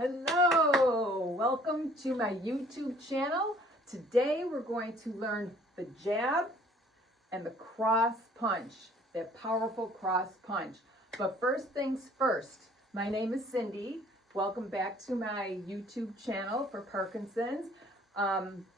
Hello, welcome to my YouTube channel. Today we're going to learn the jab and the cross punch, that powerful cross punch. But first things first, my name is Cindy. Welcome back to my YouTube channel for Parkinson's.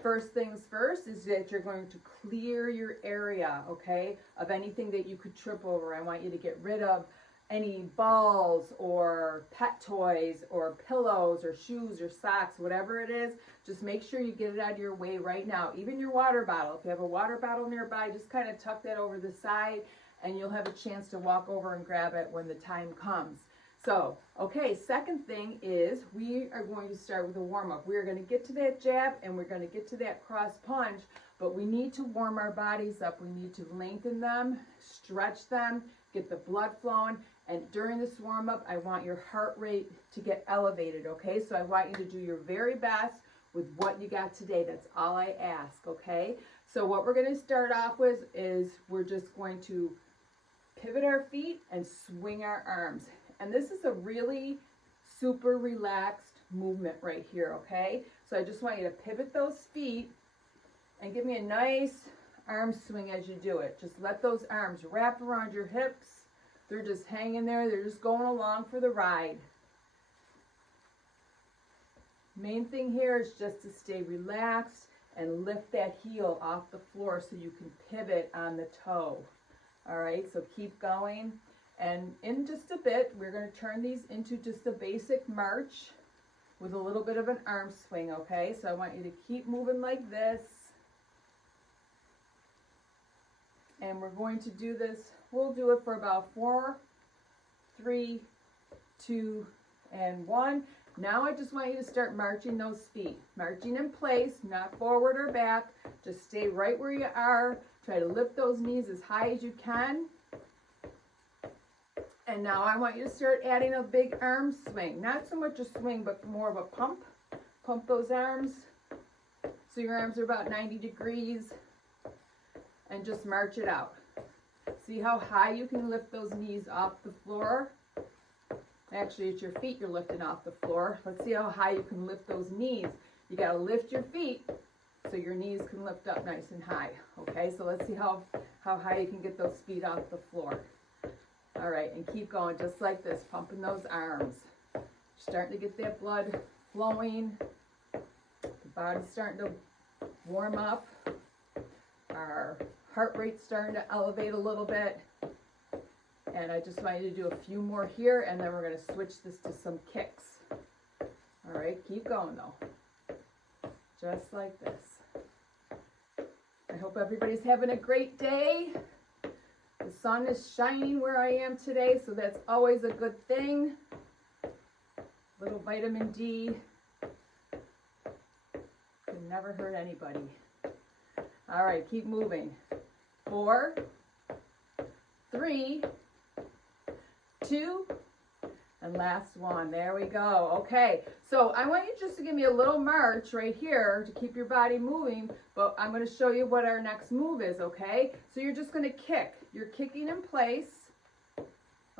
First things first is that you're going to clear your area, okay, of anything that you could trip over. I want you to get rid of any balls or pet toys or pillows or shoes or socks, whatever it is. Just make sure you get it out of your way right now. Even your water bottle. If you have a water bottle nearby, just kind of tuck that over the side and you'll have a chance to walk over and grab it when the time comes. So, okay, second thing is we are going to start with a warm-up. We're going to get to that jab and we're going to get to that cross punch, but we need to warm our bodies up. We need to lengthen them, stretch them, get the blood flowing. And during this warm-up, I want your heart rate to get elevated, okay? So I want you to do your very best with what you got today. That's all I ask, okay? So what we're going to start off with is we're just going to pivot our feet and swing our arms. And this is a really super relaxed movement right here, okay? So I just want you to pivot those feet and give me a nice arm swing as you do it. Just let those arms wrap around your hips. They're just hanging there. They're just going along for the ride. Main thing here is just to stay relaxed and lift that heel off the floor so you can pivot on the toe. All right, so keep going. And in just a bit, we're going to turn these into just a basic march with a little bit of an arm swing, okay? So I want you to keep moving like this. And we're going to do this, we'll do it for about 4, 3, 2, and 1. Now I just want you to start marching those feet. Marching in place, not forward or back. Just stay right where you are. Try to lift those knees as high as you can. And now I want you to start adding a big arm swing. Not so much a swing, but more of a pump. Pump those arms so your arms are about 90 degrees. And just march it out. See how high you can lift those knees off the floor? Actually, it's your feet you're lifting off the floor. Let's see how high you can lift those knees. You got to lift your feet so your knees can lift up nice and high. Okay, so let's see how high you can get those feet off the floor. All right, and keep going just like this, pumping those arms. Starting to get that blood flowing. The body's starting to warm up. Our heart rate's starting to elevate a little bit. And I just want you to do a few more here, and then we're going to switch this to some kicks. All right, keep going though. Just like this. I hope everybody's having a great day. The sun is shining where I am today, so that's always a good thing. Little vitamin D can never hurt anybody. All right, keep moving. 4, 3, 2, and last one. There we go. Okay, so I want you just to give me a little march right here to keep your body moving, but I'm going to show you what our next move is, okay? So you're just going to kick. You're kicking in place.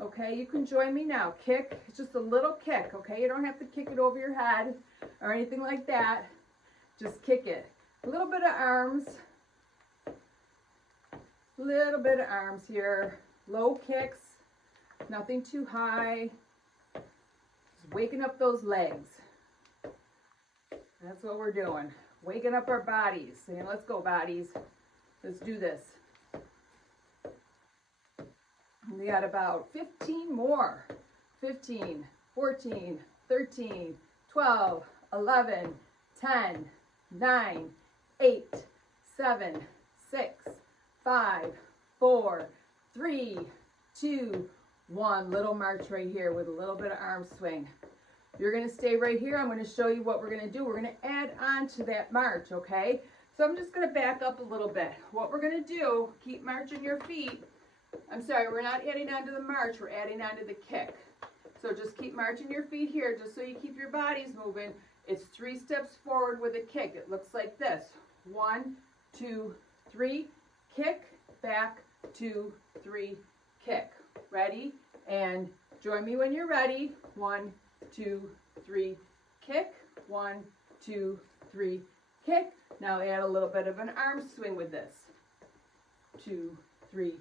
Okay, you can join me now. Kick. It's just a little kick, okay? You don't have to kick it over your head or anything like that. Just kick it. A little bit of arms. Little bit of arms here, low kicks, nothing too high, just waking up those legs. That's what we're doing, waking up our bodies, saying let's go bodies, let's do this. We got about 15 more, 15, 14, 13, 12, 11, 10, 9, 8, 7, 6, 5, 4, 3, 2, 1. Little march right here with a little bit of arm swing. You're going to stay right here. I'm going to show you what we're going to do. We're going to add on to that march, okay? So I'm just going to back up a little bit. What we're going to do, keep marching your feet. I'm sorry, we're not adding on to the march. We're adding on to the kick. So just keep marching your feet here just so you keep your bodies moving. It's 3 steps forward with a kick. It looks like this. 1, 2, 3. Kick, back, 2, 3, kick. Ready? And join me when you're ready. 1, 2, 3, kick. 1, 2, 3, kick. Now add a little bit of an arm swing with this. 2, 3,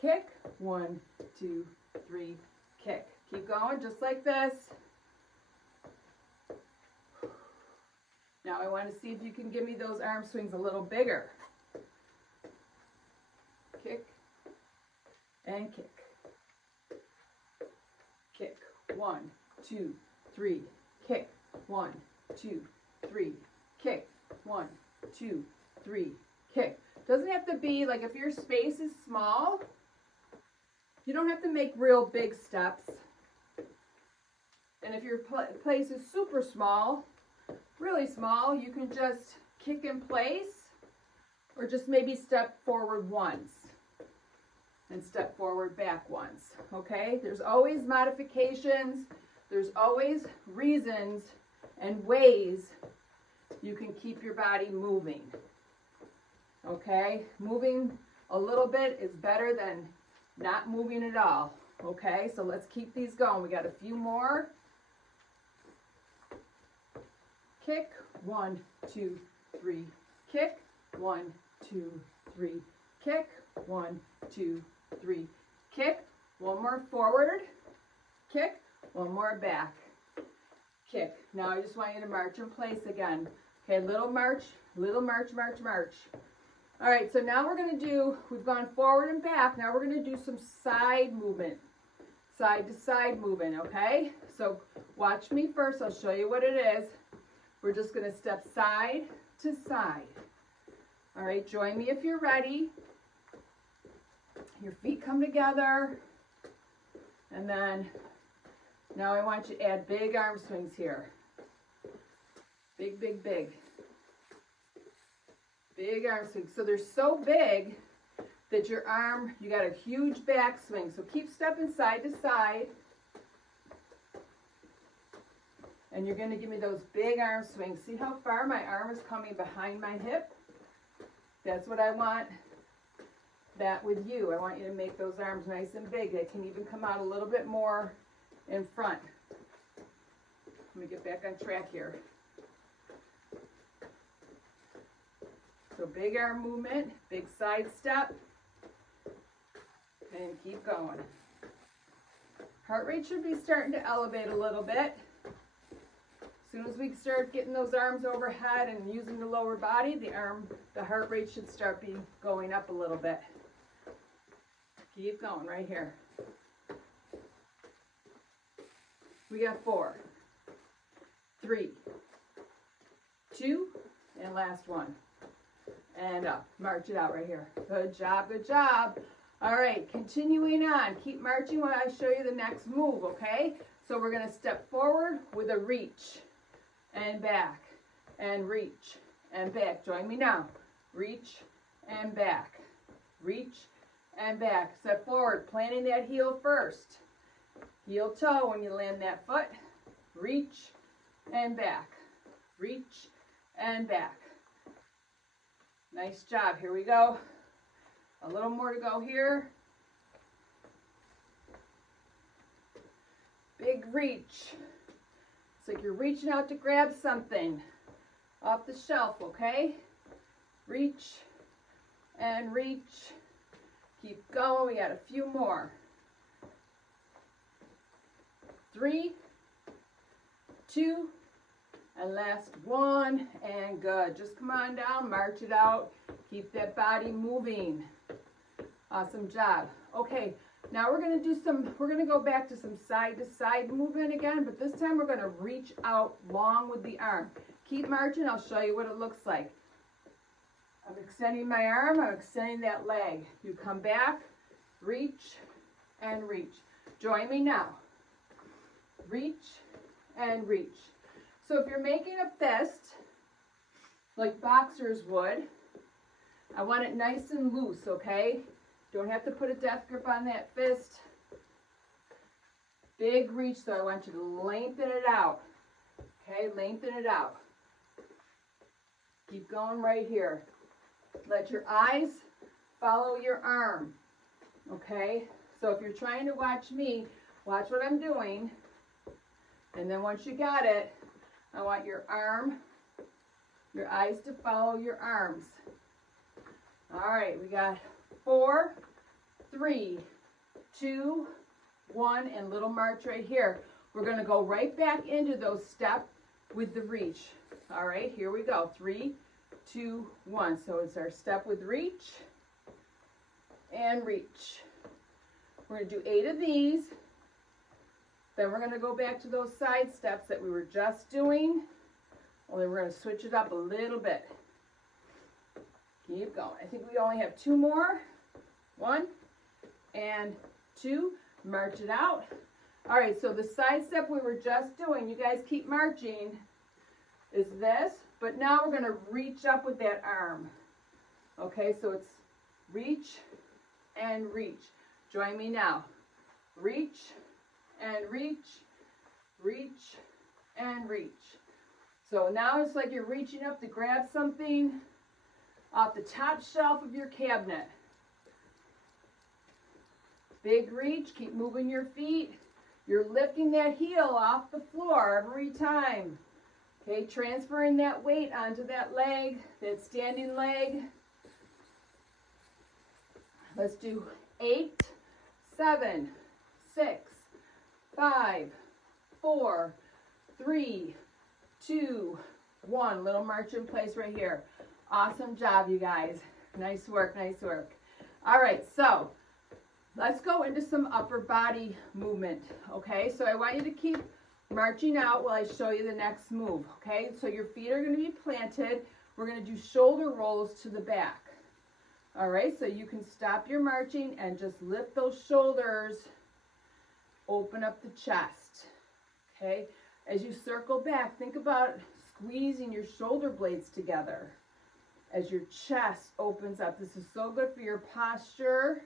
kick. 1, 2, 3, kick. Keep going just like this. Now I want to see if you can give me those arm swings a little bigger. Kick and kick. Kick. 1, 2, 3, kick. 1, 2, 3, kick. 1, 2, 3, kick. Doesn't have to be like, if your space is small, you don't have to make real big steps. And if your place is super small, really small, you can just kick in place or just maybe step forward once and step forward back once, okay? There's always modifications. There's always reasons and ways you can keep your body moving, okay? Moving a little bit is better than not moving at all, okay? So let's keep these going. We got a few more. Kick. 1, 2, 3, kick. 1, 2, 3, kick. 1, 2, 3, kick. One more forward, kick. One more back, kick. Now I just want you to march in place again. Okay, little march, march, march. All right, so now we're going to do, we've gone forward and back. Now we're going to do some side movement, side to side movement, okay? So watch me first. I'll show you what it is. We're just going to step side to side. All right, join me if you're ready. Your feet come together. And then, now I want you to add big arm swings here. Big, big, big. Big arm swings. So they're so big that your arm, you got a huge back swing. So keep stepping side to side. And you're going to give me those big arm swings. See how far my arm is coming behind my hip? That's what I want that with you. I want you to make those arms nice and big. They can even come out a little bit more in front. Let me get back on track here. So big arm movement, big side step, and keep going. Heart rate should be starting to elevate a little bit. As soon as we start getting those arms overhead and using the lower body, the heart rate should start going up a little bit. Keep going right here. We got 4, 3, 2, and last one. And up. March it out right here. Good job, good job. All right, continuing on. Keep marching while I show you the next move, okay? So we're going to step forward with a reach and back and reach and back. Join me now. Reach and back. Reach and back. Step forward, planting that heel first. Heel toe when you land that foot. Reach and back. Reach and back. Nice job. Here we go. A little more to go here. Big reach. It's like you're reaching out to grab something off the shelf, okay? Reach and reach. Keep going. We got a few more. 3, 2, and last one, and good. Just come on down, march it out. Keep that body moving. Awesome job. Okay, now we're gonna go back to some side to side movement again, but this time we're gonna reach out long with the arm. Keep marching, I'll show you what it looks like. I'm extending my arm, I'm extending that leg. You come back, reach, and reach. Join me now. Reach and reach. So if you're making a fist, like boxers would, I want it nice and loose, okay? Don't have to put a death grip on that fist. Big reach, so I want you to lengthen it out. Okay, lengthen it out. Keep going right here. Let your eyes follow your arm, okay? So if you're trying to watch me, watch what I'm doing. And then once you got it, I want your eyes to follow your arms. All right, we got 4, 3, 2, 1, and little march right here. We're going to go right back into those steps with the reach. All right, here we go. 3, 2, 1. So it's our step with reach and reach. We're going to do 8 of these. Then we're going to go back to those side steps that we were just doing. Only we're going to switch it up a little bit. Keep going. I think we only have 2 more. 1 and 2. March it out. All right, so the side step we were just doing, you guys keep marching, is this. But now we're going to reach up with that arm. Okay, so it's reach and reach. Join me now. Reach and reach, reach and reach. So now it's like you're reaching up to grab something off the top shelf of your cabinet. Big reach, keep moving your feet. You're lifting that heel off the floor every time. Okay, transferring that weight onto that leg, that standing leg. Let's do 8, 7, 6, 5, 4, 3, 2, 1. Little march in place right here. Awesome job, you guys. Nice work, nice work. All right, so let's go into some upper body movement, okay? So I want you to keep marching out while I show you the next move, okay? So your feet are going to be planted. We're going to do shoulder rolls to the back. All right, so you can stop your marching and just lift those shoulders, open up the chest, okay? As you circle back, think about squeezing your shoulder blades together as your chest opens up. This is so good for your posture.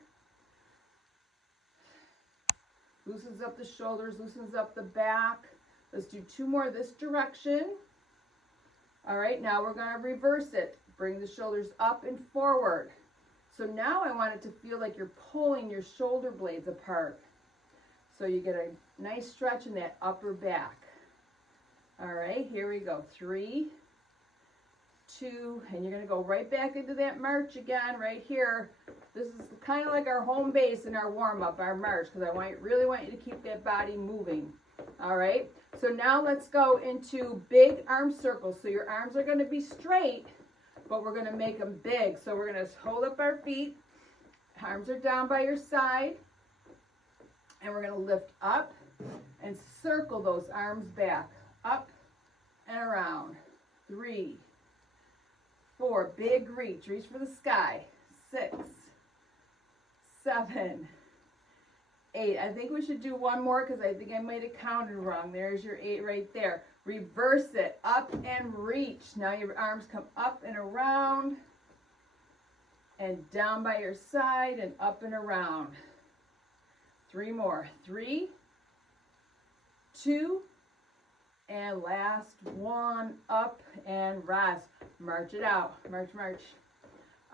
Loosens up the shoulders, loosens up the back. Let's do 2 more this direction. All right, now we're going to reverse it. Bring the shoulders up and forward. So now I want it to feel like you're pulling your shoulder blades apart. So you get a nice stretch in that upper back. All right, here we go. 3, 2, and you're going to go right back into that march again right here. This is kind of like our home base in our warm-up, our march, because I really want you to keep that body moving. All right, so now let's go into big arm circles. So your arms are going to be straight, but we're going to make them big. So we're going to hold up our feet. Arms are down by your side. And we're going to lift up and circle those arms back. Up and around. 3, 4, big reach. Reach for the sky. 6, 7, 8. I think we should do 1 more because I think I might have counted wrong. There's your 8 right there. Reverse it. Up and reach. Now your arms come up and around and down by your side and up and around. 3 more. 3, 2, and last 1. Up and rest. March it out. March, march.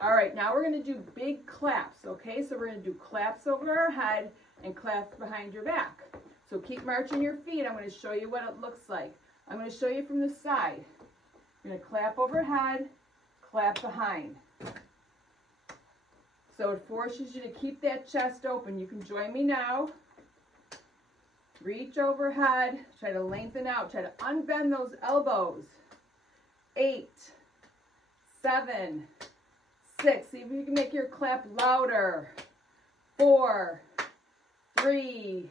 All right, now we're going to do big claps, okay? So we're going to do claps over our head and claps behind your back. So keep marching your feet. I'm going to show you what it looks like. I'm going to show you from the side. You're going to clap overhead, clap behind. So it forces you to keep that chest open. You can join me now. Reach overhead. Try to lengthen out. Try to unbend those elbows. 8, 7, 6. See if you can make your clap louder. 4, 3,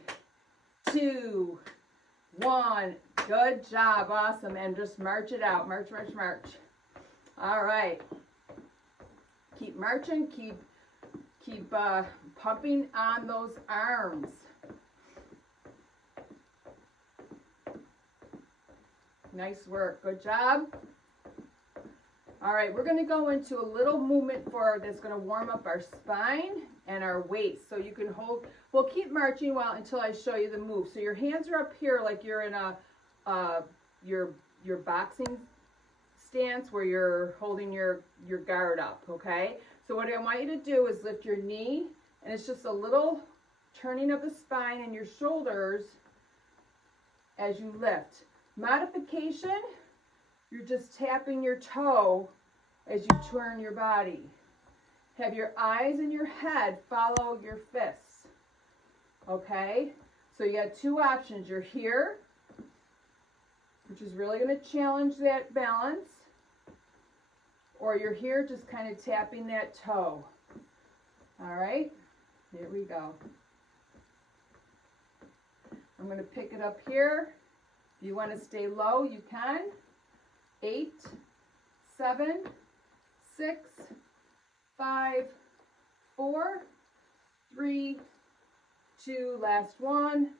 2, 1. Good job. Awesome. And just march it out. March, march, march. All right. Keep marching. Keep pumping on those arms. Nice work. Good job. All right, we're going to go into a little movement that's going to warm up our spine and our waist. So you can hold, we'll keep marching until I show you the move. So your hands are up here like you're in your boxing stance where you're holding your guard up, okay? So what I want you to do is lift your knee, and it's just a little turning of the spine and your shoulders as you lift. Modification, you're just tapping your toe as you turn your body. Have your eyes and your head follow your fists. Okay? So you got two options. You're here, which is really going to challenge that balance. Or you're here just kind of tapping that toe. All right? Here we go. I'm going to pick it up here. If you want to stay low, you can. 8, 7, 6, 5, 4, 3, 2, last one,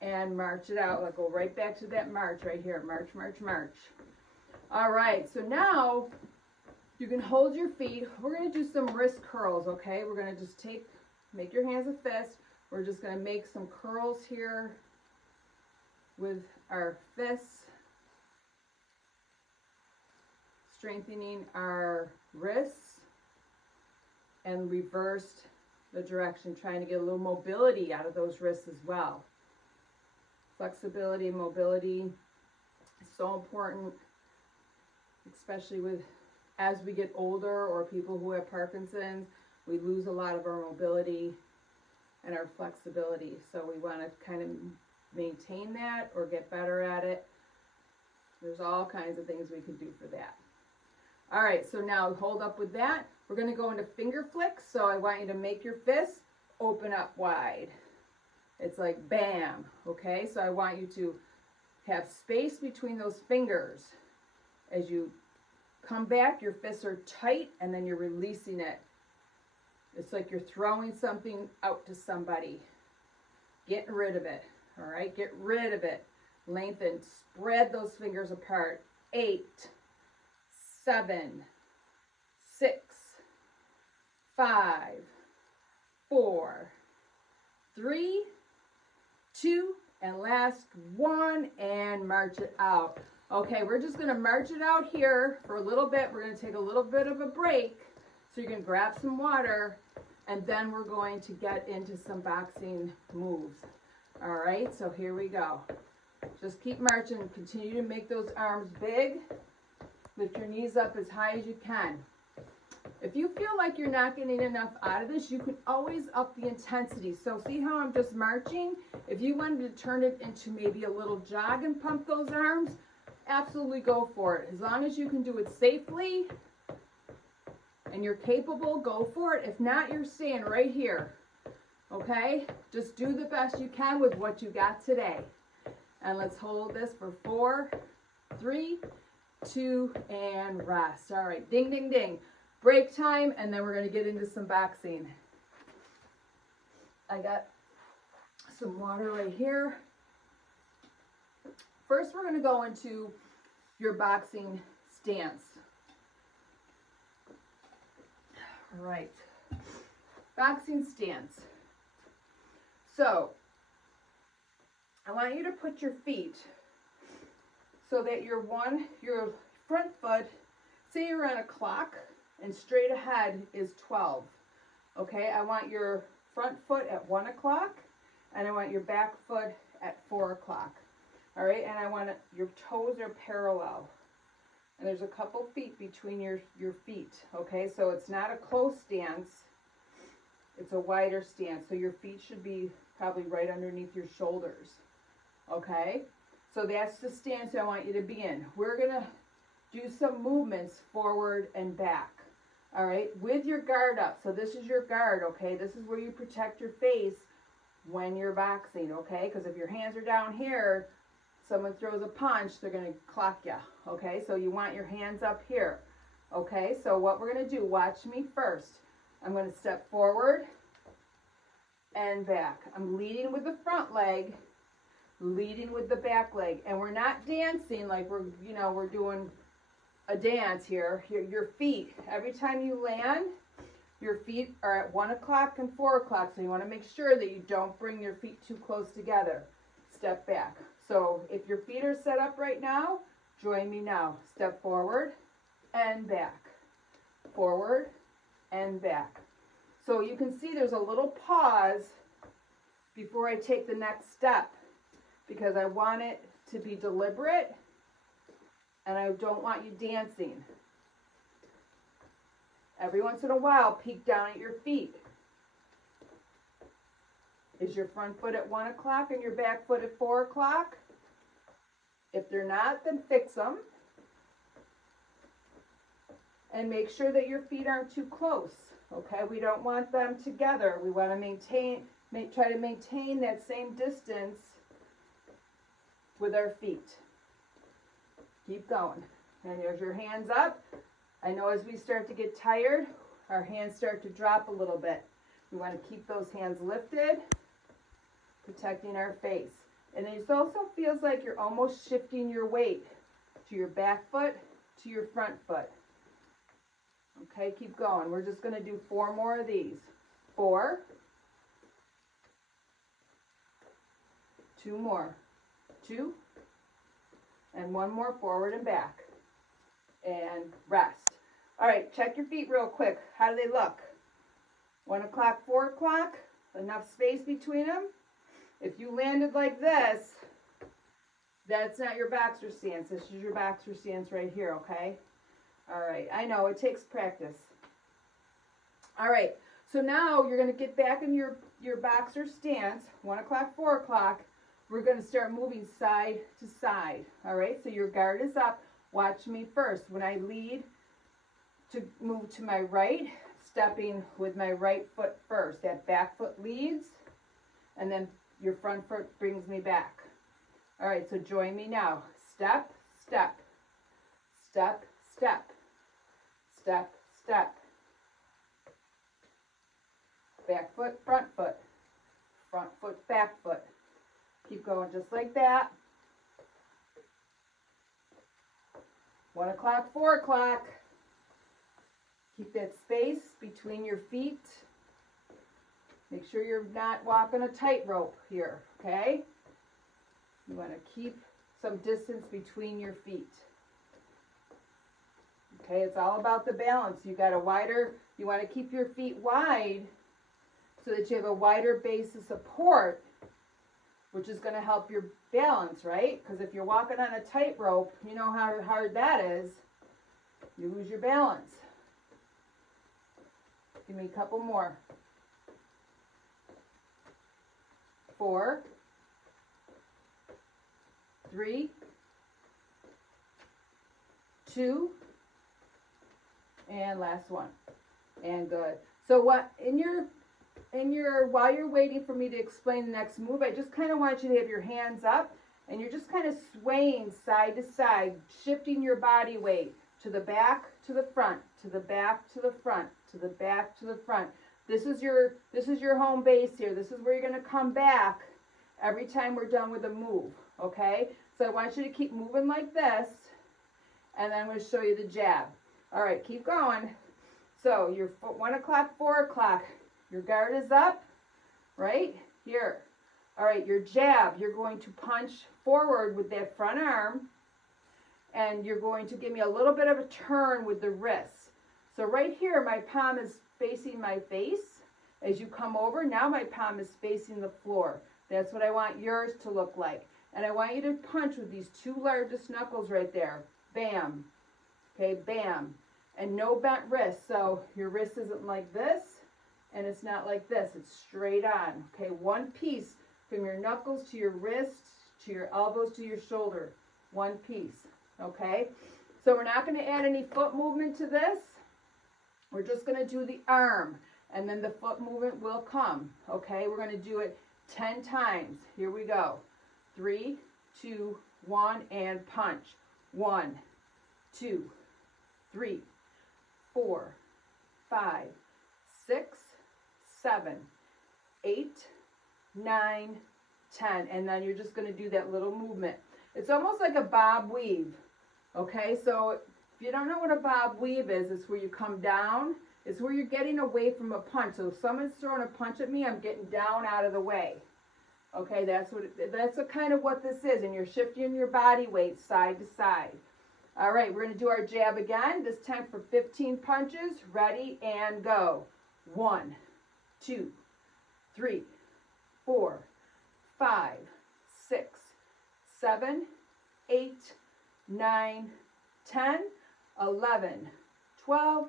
and march it out. Let's go right back to that march right here. March, march, march. All right, so now you can hold your feet. We're going to do some wrist curls, okay? We're going to just make your hands a fist. We're just going to make some curls here with our fists, strengthening our wrists, and reversed the direction, trying to get a little mobility out of those wrists as well. Flexibility, mobility is so important, especially as we get older, or people who have Parkinson's. We lose a lot of our mobility and our flexibility. So we want to kind of maintain that or get better at it. There's all kinds of things we can do for that. All right, so now hold up with that. We're going to go into finger flicks. So I want you to make your fists open up wide. It's like bam, okay? So I want you to have space between those fingers. As you come back, your fists are tight, and then you're releasing it. It's like you're throwing something out to somebody. Getting rid of it, all right? Get rid of it. Lengthen, spread those fingers apart. 8, 7, 6, 5, 4, 3, 2, and last one, and march it out. Okay, we're just going to march it out here for a little bit. We're going to take a little bit of a break so you can grab some water, and then we're going to get into some boxing moves. All right, so here we go. Just keep marching and continue to make those arms big. Lift your knees up as high as you can. If you feel like you're not getting enough out of this, you can always up the intensity. So see how I'm just marching? If you wanted to turn it into maybe a little jog and pump those arms, absolutely go for it. As long as you can do it safely and you're capable, go for it. If not, you're staying right here. Okay? Just do the best you can with what you got today. And let's hold this for 4, 3, 2, and rest. All right, ding, ding, ding. Break time, and then we're going to get into some boxing. I got some water right here. First, we're going to go into your boxing stance. All right, boxing stance. So, I want you to put your feet so that your front foot, say you're on a clock, and straight ahead is 12. Okay, I want your front foot at 1 o'clock, and I want your back foot at 4 o'clock. All right, and I want your toes are parallel. And there's a couple feet between your feet. Okay, so it's not a close stance, it's a wider stance. So your feet should be probably right underneath your shoulders. Okay, so that's the stance I want you to be in. We're gonna do some movements forward and back. All right, with your guard up. So this is your guard, okay? This is where you protect your face when you're boxing, okay? Because if your hands are down here, someone throws a punch, they're going to clock you, okay? So you want your hands up here, okay? So what we're going to do, watch me first. I'm going to step forward and back. I'm leading with the front leg, leading with the back leg. And we're not dancing like we're doing a dance here. Your feet, every time you land, your feet are at 1 o'clock and 4 o'clock. So you want to make sure that you don't bring your feet too close together. Step back. So if your feet are set up right now, join me now. Step forward and back. Forward and back. So you can see there's a little pause before I take the next step. because I want it to be deliberate and I don't want you dancing. Every once in a while, peek down at your feet. Is your front foot at 1 o'clock and your back foot at 4 o'clock? If they're not, then fix them. And make sure that your feet aren't too close. Okay, we don't want them together. We want to try to maintain that same distance with our feet. Keep going. And there's your hands up. I know as we start to get tired, our hands start to drop a little bit. We want to keep those hands lifted, protecting our face. And it also feels like you're almost shifting your weight to your back foot, to your front foot. Okay, keep going. We're just going to do 4 more of these. 4. 2 more. 2. And 1 more forward and back. And rest. All right, check your feet real quick. How do they look? 1 o'clock, 4 o'clock? Enough space between them? If you landed like this, that's not your boxer stance. This is your boxer stance right here, okay? All right, I know, it takes practice. All right, so now you're going to get back in your boxer stance, 1 o'clock, 4 o'clock. We're going to start moving side to side. All right, so your guard is up. Watch me first. When I lead to move to my right, stepping with my right foot first. That back foot leads, and then your front foot brings me back. All right, so join me now. Step, step, step, step, step, step. Back foot, front foot, back foot. Keep going just like that. 1 o'clock, 4 o'clock. Keep that space between your feet. Make sure you're not walking a tightrope here, okay? You want to keep some distance between your feet. Okay, it's all about the balance. You want to keep your feet wide so that you have a wider base of support, which is going to help your balance, right? Because if you're walking on a tightrope, you know how hard that is. You lose your balance. Give me a couple more. 4, 3, 2, and last one. And good. So while you're waiting for me to explain the next move, I just kind of want you to have your hands up and you're just kind of swaying side to side, shifting your body weight to the back, to the front, to the back, to the front, to the back, to the front. This is your home base here. This is where you're going to come back every time we're done with a move, okay? So I want you to keep moving like this, and then I'm going to show you the jab. All right, keep going. So your 1 o'clock, 4 o'clock, your guard is up, right here. All right, your jab, you're going to punch forward with that front arm, and you're going to give me a little bit of a turn with the wrist. So right here, my palm is facing my face. As you come over, now my palm is facing the floor. That's what I want yours to look like. And I want you to punch with these 2 largest knuckles right there. Bam. Okay, bam. And no bent wrist. So your wrist isn't like this, and it's not like this. It's straight on. Okay, one piece from your knuckles to your wrist, to your elbows, to your shoulder. One piece. Okay? So we're not going to add any foot movement to this. We're just going to do the arm, and then the foot movement will come. Okay? We're going to do it 10 times. Here we go. 3, 2, 1, and punch. 1, 2, 3, 4, 5, 6, 7, 8, 9, 10. And then you're just going to do that little movement. It's almost like a bob weave. Okay, so if you don't know what a bob weave is, it's where you come down. It's where you're getting away from a punch. So if someone's throwing a punch at me, I'm getting down out of the way. Okay, that's kind of what this is. And you're shifting your body weight side to side. All right, we're going to do our jab again. This time for 15 punches. Ready and go. 1, 2, 3, 4, 5, 6, 7, 8, 9, 10, 11, 12,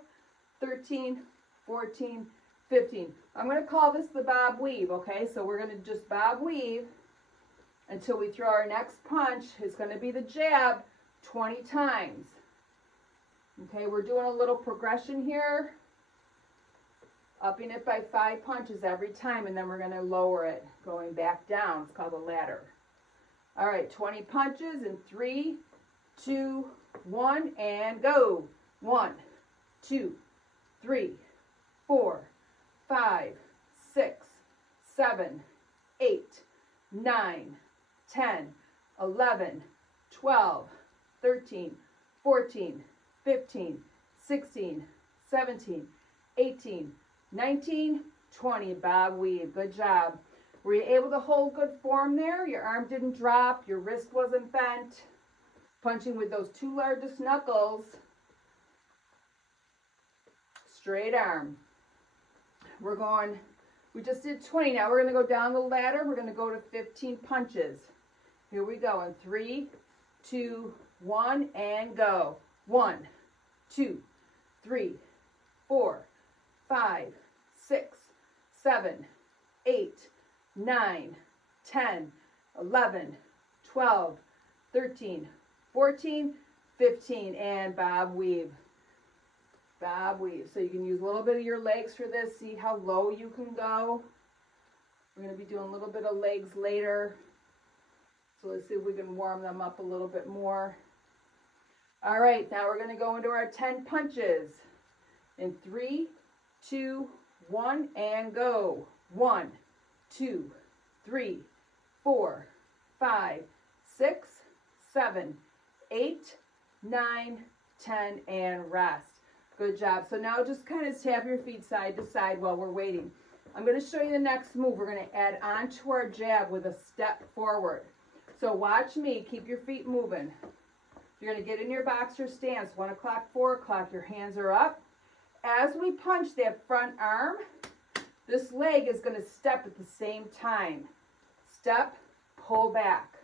13, 14, 15. I'm going to call this the bob weave, okay? So we're going to just bob weave until we throw our next punch. It's going to be the jab 20 times. Okay, we're doing a little progression here, upping it by 5 punches every time, and then we're going to lower it, going back down. It's called a ladder. All right, 20 punches in 3, 2, 1, and go. 1, 2, 3, 4, 5, 6, 7, 8, 9, 10, 11, 12, 13, 14, 15, 16, 17, 18, 19, 20. Bob weave. Good job. Were you able to hold good form there? Your arm didn't drop. Your wrist wasn't bent. Punching with those 2 largest knuckles. Straight arm. We just did 20. Now we're going to go down the ladder. We're going to go to 15 punches. Here we go in 3, 2, 1, and go. 1, 2, 3, 4, 5, 6, 7, 8, 9, 10, 11, 12, 13, 14, 15, and bob weave. Bob weave. So you can use a little bit of your legs for this. See how low you can go. We're going to be doing a little bit of legs later. So let's see if we can warm them up a little bit more. All right, now we're going to go into our 10 punches. In 3, 2, 1, and go. 1, 2, 3, 4, 5, 6, 7, 8, 9, 10, and rest. Good job. So now just kind of tap your feet side to side while we're waiting. I'm going to show you the next move. We're going to add on to our jab with a step forward. So watch me. Keep your feet moving. You're going to get in your boxer stance. 1 o'clock, 4 o'clock. Your hands are up. As we punch that front arm, this leg is going to step at the same time. Step, pull back.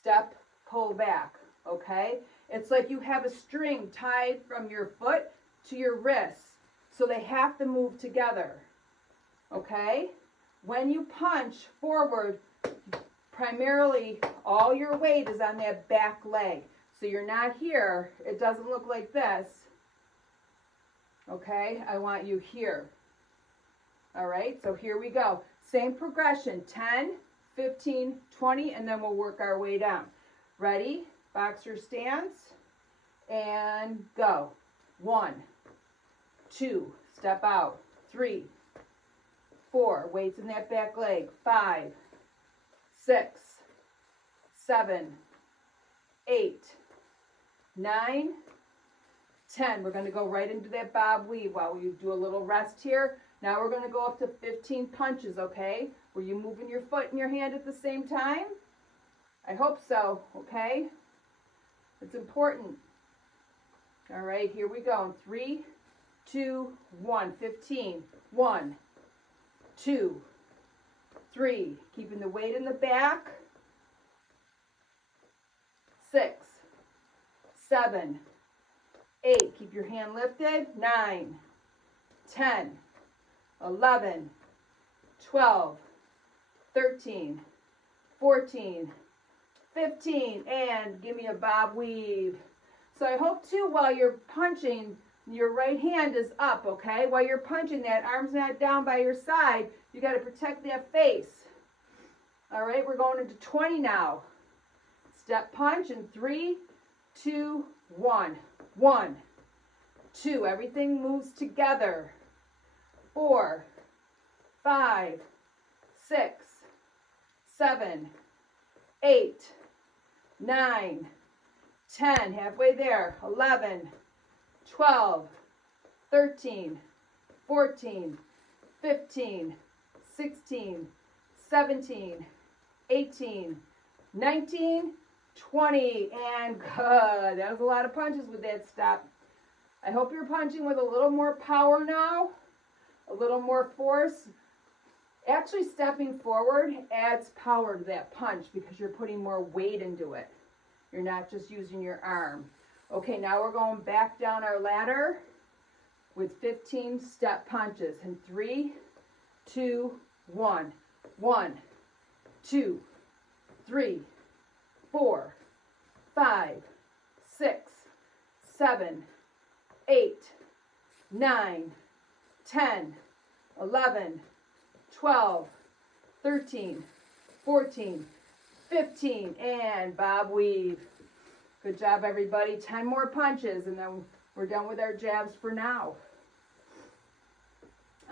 Step, pull back. Okay? It's like you have a string tied from your foot to your wrist. So they have to move together. Okay? When you punch forward, primarily all your weight is on that back leg. So you're not here. It doesn't look like this. Okay? I want you here. All right? So here we go. Same progression. 10, 15, 20, and then we'll work our way down. Ready? Boxer stance. And go. 1, 2, step out. 3, 4, weights in that back leg. 5, 6, 7, 8, 9, 10. We're going to go right into that bob weave while we do a little rest here. Now we're going to go up to 15 punches, okay? Were you moving your foot and your hand at the same time? I hope so, okay? It's important. All right, here we go. 3, 2, 1, 15. 1, 2, 3. Keeping the weight in the back. 6, 7, 8. Keep your hand lifted. 9, 10, 11, 12, 13, 14, 15, and give me a bob weave. So I hope too while you're punching, your right hand is up, okay? While you're punching, that arm's not down by your side. You got to protect that face. All right, we're going into 20 now. Step punch in 3, 2, 1. 1, 2. Everything moves together. 4, 5, 6, 7, 8, 9, 10, halfway there. 11, 12, 13, 14, 15, 16, 17, 18, 19, 20, and good. That was a lot of punches with that step. I hope you're punching with a little more power now, a little more force, Actually, stepping forward adds power to that punch because you're putting more weight into it. You're not just using your arm. Okay, now we're going back down our ladder with 15 step punches. In 3, 2, 1. 1, 2, 3, 4, 5, 6, 7, 8, 9, 10, 11, 12, 13, 14, 15, and bob weave. Good job, everybody. 10 more punches, and then we're done with our jabs for now.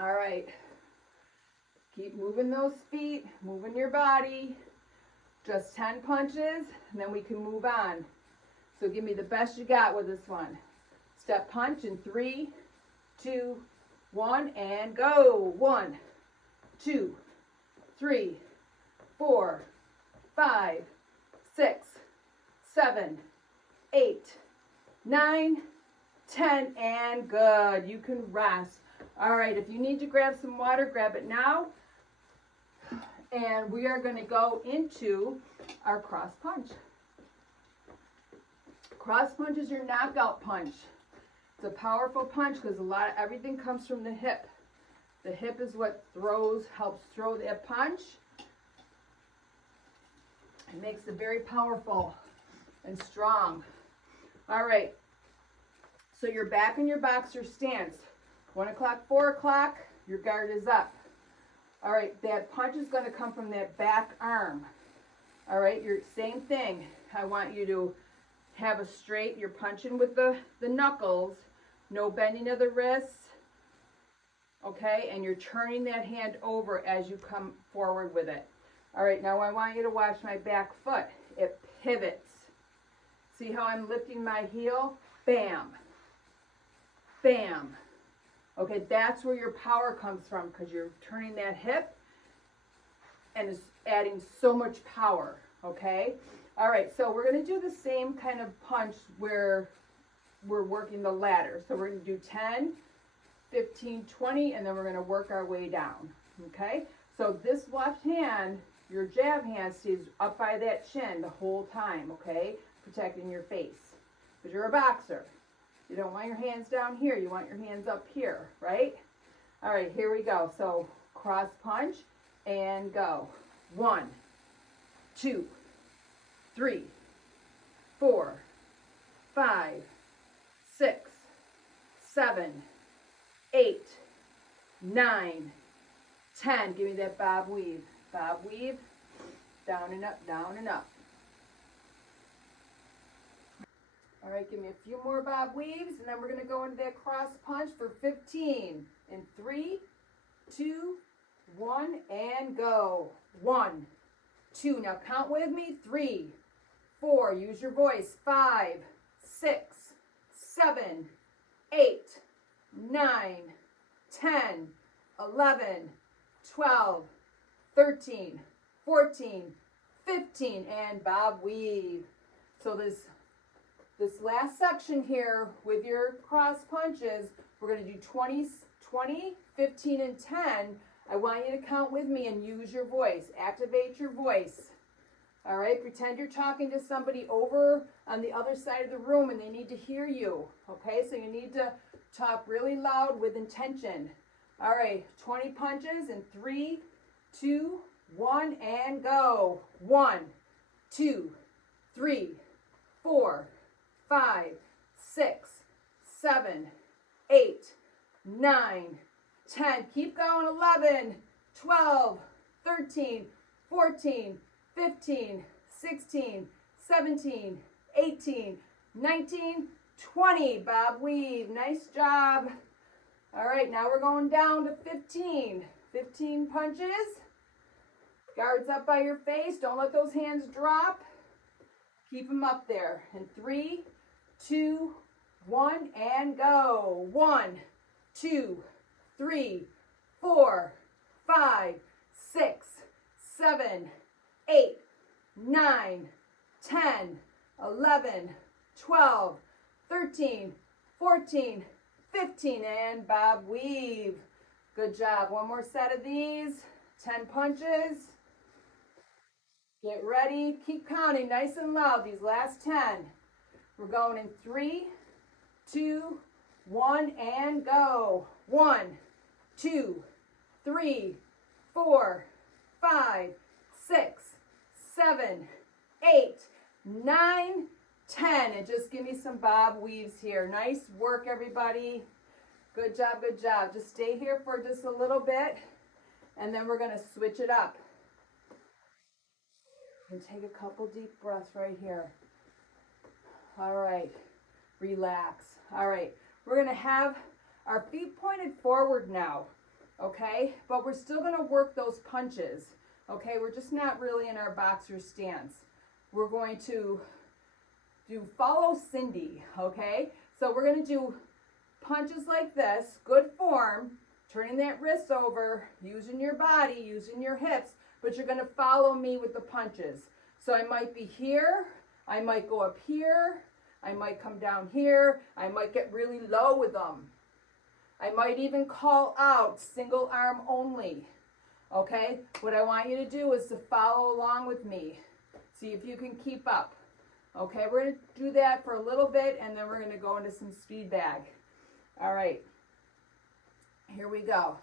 All right. Keep moving those feet, moving your body. Just 10 punches, and then we can move on. So give me the best you got with this one. Step punch in 3, 2, 1, and go. 1, 2, 3, 4, 5, 6, 7, 8, 9, 10, and good. You can rest. All right, if you need to grab some water, grab it now. And we are going to go into our cross punch. Cross punch is your knockout punch. It's a powerful punch because everything comes from the hip. The hip is what helps throw that punch. It makes it very powerful and strong. All right, so you're back in your boxer stance. 1 o'clock, 4 o'clock, your guard is up. All right, that punch is going to come from that back arm. All right, same thing. I want you to have a straight, you're punching with the knuckles, no bending of the wrists, okay? And you're turning that hand over as you come forward with it. All right, now I want you to watch my back foot. It pivots. See how I'm lifting my heel? Bam, bam. Okay, that's where your power comes from because you're turning that hip and it's adding so much power, okay? All right, so we're going to do the same kind of punch where we're working the ladder. So we're going to do 10, 15, 20, and then we're going to work our way down, okay? So this left hand, your jab hand, stays up by that chin the whole time, okay? Protecting your face because you're a boxer. You don't want your hands down here. You want your hands up here, right? All right, here we go. So cross punch and go. 1, 2, 3, 4, 5, 6, 7, 8, 9, 10. Give me that bob weave. Bob weave. Down and up, down and up. All right, give me a few more bob weaves, and then we're going to go into that cross punch for 15. In 3, 2, 1, and go. 1, 2. Now count with me. 3, 4. Use your voice. 5, 6, 7, 8, 9, 10, 11, 12, 13, 14, 15, and bob weave. So this last section here with your cross punches, we're going to do 20, 15, and 10. I want you to count with me and use your voice. Activate your voice. All right, pretend you're talking to somebody over on the other side of the room and they need to hear you. Okay, so you need to talk really loud with intention. All right, 20 punches in 3, 2, 1, and go. 1, 2, 3, 4, 5, 6, 7, 8, 9, 10. Keep going. 11, 12, 13, 14, 15, 16, 17, 18, 19, 20. Bob weave. Nice job. All right, now we're going down to 15. 15 punches. Guards up by your face. Don't let those hands drop. Keep them up there. In 3, 2, 1, and go. 1, 2, 3, 4, 5, 6, 7, 8, 9, 10, 11, 12, 13, 14, 15, and bob weave. Good job. One more set of these. 10 punches. Get ready. Keep counting nice and loud these last 10. We're going in 3, 2, 1, and go. 1, 2, 3, 4, 5, 6, 7, 8, 9, 10. And just give me some bob weaves here. Nice work, everybody. Good job, good job. Just stay here for just a little bit, and then we're going to switch it up. And take a couple deep breaths right here. All right. Relax. All right. We're going to have our feet pointed forward now, okay? But we're still going to work those punches, okay? We're just not really in our boxer stance. We're going to do follow Cindy, okay? So we're going to do punches like this, good form, turning that wrist over, using your body, using your hips, but you're going to follow me with the punches. So I might be here, I might go up here, I might come down here, I might get really low with them. I might even call out single arm only, okay? What I want you to do is to follow along with me. See if you can keep up. Okay, we're going to do that for a little bit, and then we're going to go into some speed bag. All right, here we go.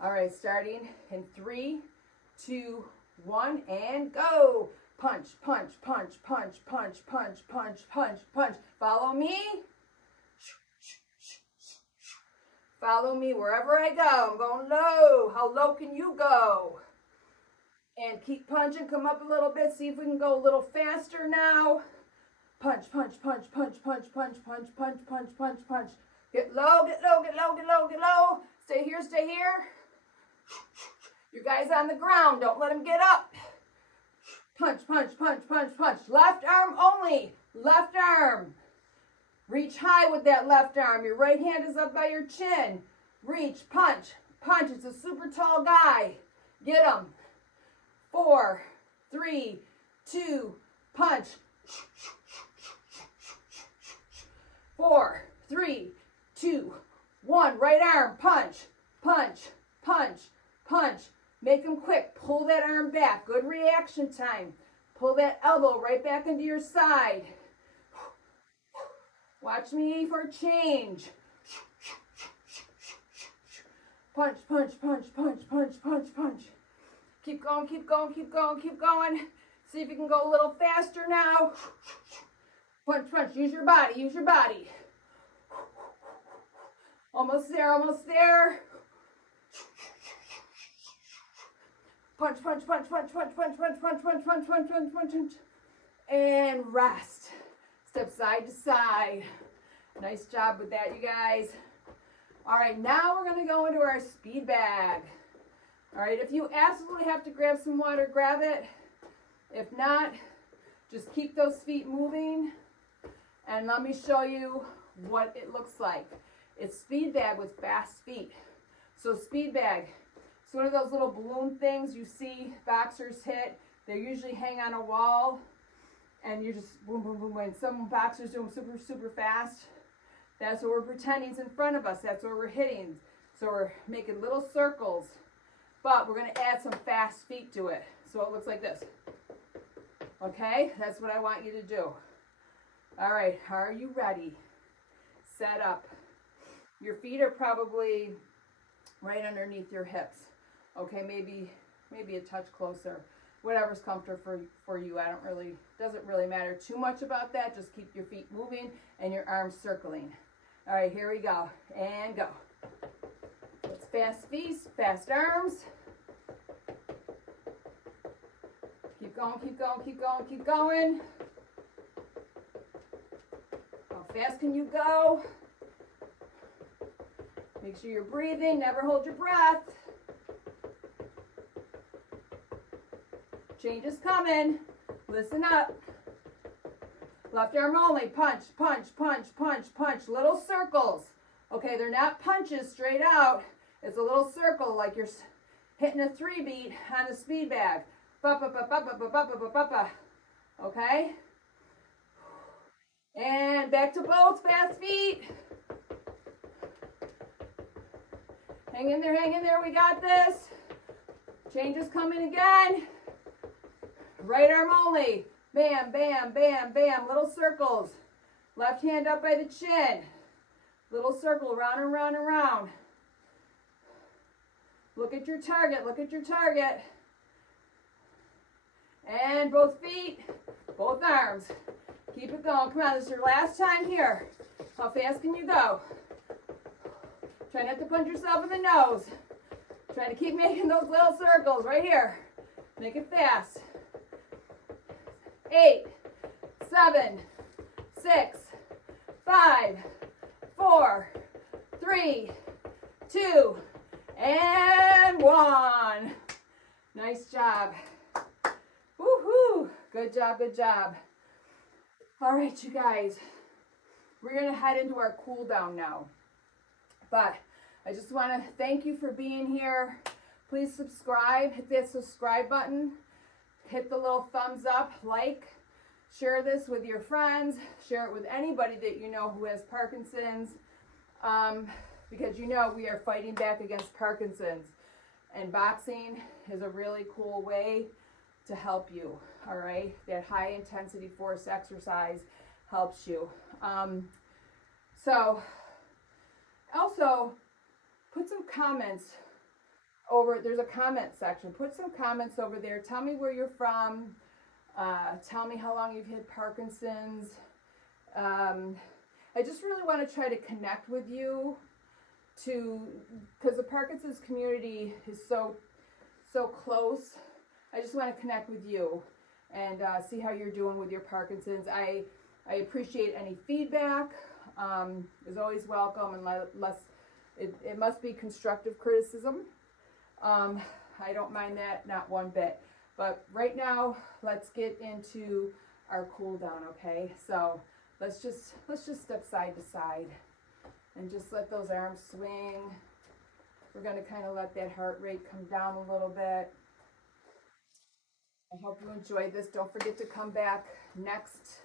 All right, starting in 3, 2, 1, and go. Punch, punch, punch, punch, punch, punch, punch, punch, punch. Follow me. Follow me wherever I go. I'm going low. How low can you go? And keep punching. Come up a little bit. See if we can go a little faster now. Punch, punch, punch, punch, punch, punch, punch, punch, punch, punch, punch. Get low, get low, get low, get low, get low. Stay here, stay here. Your guy's on the ground. Don't let him get up. Punch, punch, punch, punch, punch. Left arm only. Left arm. Reach high with that left arm. Your right hand is up by your chin. Reach, punch, punch. It's a super tall guy. Get him. 4, 3, 2, punch. 4, 3, 2, 1. Right arm, punch, punch, punch, punch. Make them quick. Pull that arm back. Good reaction time. Pull that elbow right back into your side. Watch me for a change. Punch, punch, punch, punch, punch, punch, punch. Keep going, keep going, keep going, keep going. See if you can go a little faster now. Punch, punch. Use your body, use your body. Almost there, almost there. Punch, punch, punch, punch, punch, punch, punch, punch, punch, punch, punch, punch, punch, punch. And rest. Step side to side. Nice job with that, you guys. All right, now we're going to go into our speed bag. All right, if you absolutely have to grab some water, grab it. If not, just keep those feet moving. And let me show you what it looks like. It's speed bag with fast feet. So speed bag. It's one of those little balloon things you see boxers hit. They usually hang on a wall, and you just boom, boom, boom. And some boxers do them super, super fast. That's what we're pretending is in front of us. That's what we're hitting. So we're making little circles, but we're going to add some fast feet to it. So it looks like this. Okay, that's what I want you to do. All right, are you ready? Set up. Your feet are probably right underneath your hips. Okay, maybe a touch closer. Whatever's comfortable for you. Doesn't really matter too much about that. Just keep your feet moving and your arms circling. All right, here we go. And go. It's fast feet, fast arms. Keep going, keep going, keep going, keep going. How fast can you go? Make sure you're breathing. Never hold your breath. Change is coming. Listen up. Left arm only. Punch, punch, punch, punch, punch. Little circles. Okay, they're not punches straight out. It's a little circle like you're hitting a 3-beat on a speed bag. Ba ba ba ba ba ba ba ba ba ba. Okay? And back to both fast feet. Hang in there, we got this. Change is coming again. Right arm only. Bam, bam, bam, bam. Little circles. Left hand up by the chin. Little circle, round and round and round. Look at your target, look at your target. And both feet, both arms. Keep it going. Come on, this is your last time here. How fast can you go? Try not to punch yourself in the nose. Try to keep making those little circles right here. Make it fast. 8, 7, 6, 5, 4, 3, 2, and 1. Nice job. Woohoo! Good job, good job. All right, you guys. We're going to head into our cool down now. But I just want to thank you for being here. Please subscribe. Hit that subscribe button. Hit the little thumbs up, like. Share this with your friends. Share it with anybody that you know who has Parkinson's. Because you know we are fighting back against Parkinson's. And boxing is a really cool way to help you, all right? That high intensity force exercise helps you. So also put some comments over, there's a comment section. Put some comments over there. Tell me where you're from. Tell me how long you've had Parkinson's. I just really want to try to connect with you because the Parkinson's community is so close. I just want to connect with you and see how you're doing with your Parkinson's. I appreciate any feedback. Is always welcome, unless it must be constructive criticism. I don't mind that, not one bit. But right now, let's get into our cool down, okay? So let's just step side to side and just let those arms swing. We're going to kind of let that heart rate come down a little bit. I hope you enjoyed this. Don't forget to come back next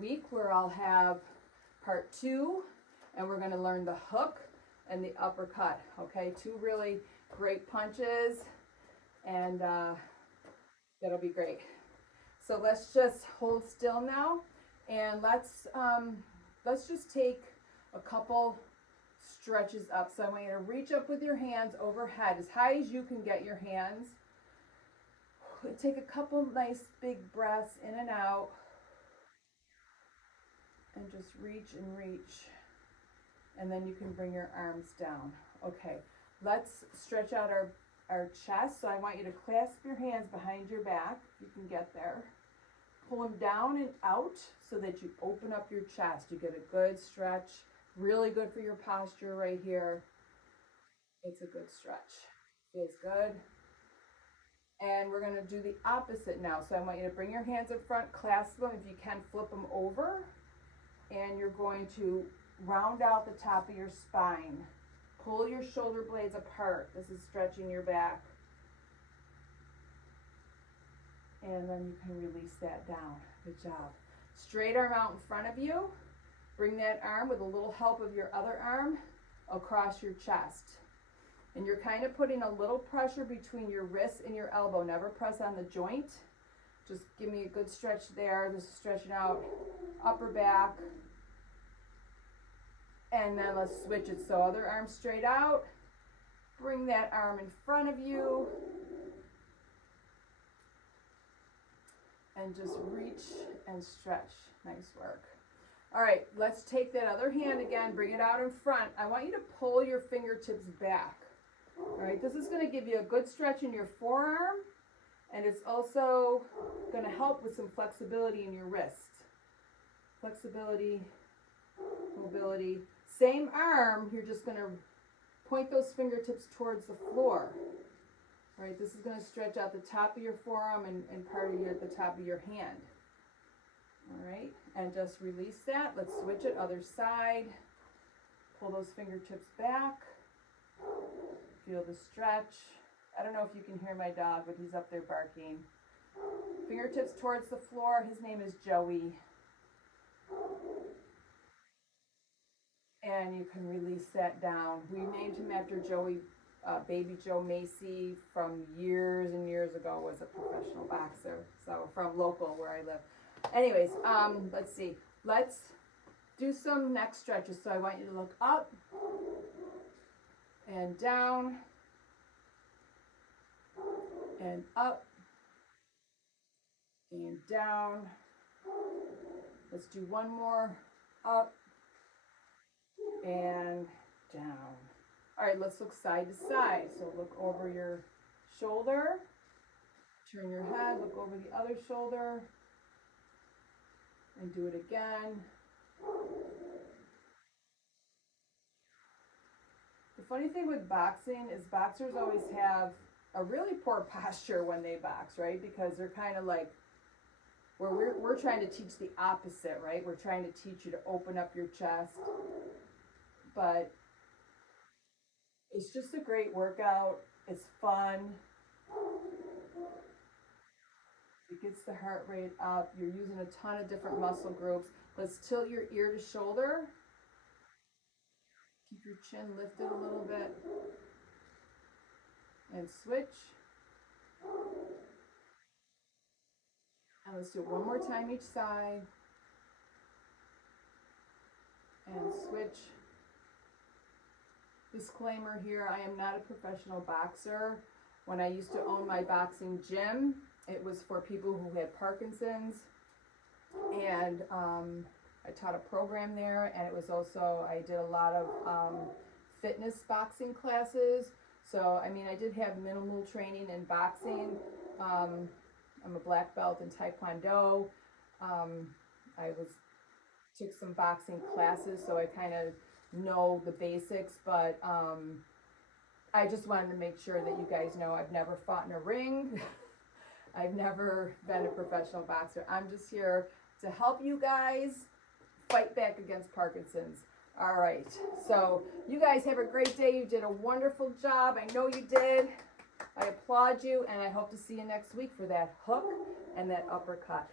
week where I'll have part 2, and we're going to learn the hook and the uppercut, okay? 2 really great punches, and that'll be great. So let's just hold still now, and let's just take a couple stretches up. So I want you to reach up with your hands overhead as high as you can get your hands. Take a couple nice big breaths in and out, and just reach and reach, and then you can bring your arms down. Okay, let's stretch out our chest. So I want you to clasp your hands behind your back, if you can get there. Pull them down and out so that you open up your chest. You get a good stretch, really good for your posture right here. It's a good stretch. Feels good. And we're going to do the opposite now. So I want you to bring your hands in front, clasp them. If you can, flip them over. And you're going to round out the top of your spine. Pull your shoulder blades apart. This is stretching your back. And then you can release that down. Good job. Straight arm out in front of you. Bring that arm with a little help of your other arm across your chest. And you're kind of putting a little pressure between your wrist and your elbow. Never press on the joint. Just give me a good stretch there. Just stretching out upper back. And then let's switch it. So other arm straight out. Bring that arm in front of you. And just reach and stretch. Nice work. All right, let's take that other hand again. Bring it out in front. I want you to pull your fingertips back. All right, this is going to give you a good stretch in your forearm, and it's also going to help with some flexibility in your wrist. Flexibility, mobility. Same arm, you're just going to point those fingertips towards the floor. All right, this is going to stretch out the top of your forearm and part of the top of your hand. All right, and just release that. Let's switch it, other side. Pull those fingertips back. Feel the stretch. I don't know if you can hear my dog, but he's up there barking. Fingertips towards the floor. His name is Joey. And you can release that down. We named him after Joey Baby Joe Macy from years and years ago was a professional boxer. So from local where I live. Anyways, let's see. Let's do some neck stretches. So I want you to look up and down and up and down. Let's do one more. Up and down. All right, let's look side to side. So look over your shoulder, turn your head, look over the other shoulder, and do it again. The funny thing with boxing is boxers always have a really poor posture when they box, right? Because they're kind of like, we're trying to teach the opposite, right? We're trying to teach you to open up your chest. But it's just a great workout. It's fun. It gets the heart rate up. You're using a ton of different muscle groups. Let's tilt your ear to shoulder. Keep your chin lifted a little bit. And switch. And let's do it one more time each side. And switch. Disclaimer here, I am not a professional boxer. When I used to own my boxing gym, it was for people who had Parkinson's. And I taught a program there, and it was also, I did a lot of fitness boxing classes. So, I mean, I did have minimal training in boxing. I'm a black belt in Taekwondo. Took some boxing classes, so I kind of know the basics, but I just wanted to make sure that you guys know I've never fought in a ring. I've never been a professional boxer. I'm just here to help you guys fight back against Parkinson's. All right, so you guys have a great day. You did a wonderful job. I know you did. I applaud you, and I hope to see you next week for that hook and that uppercut.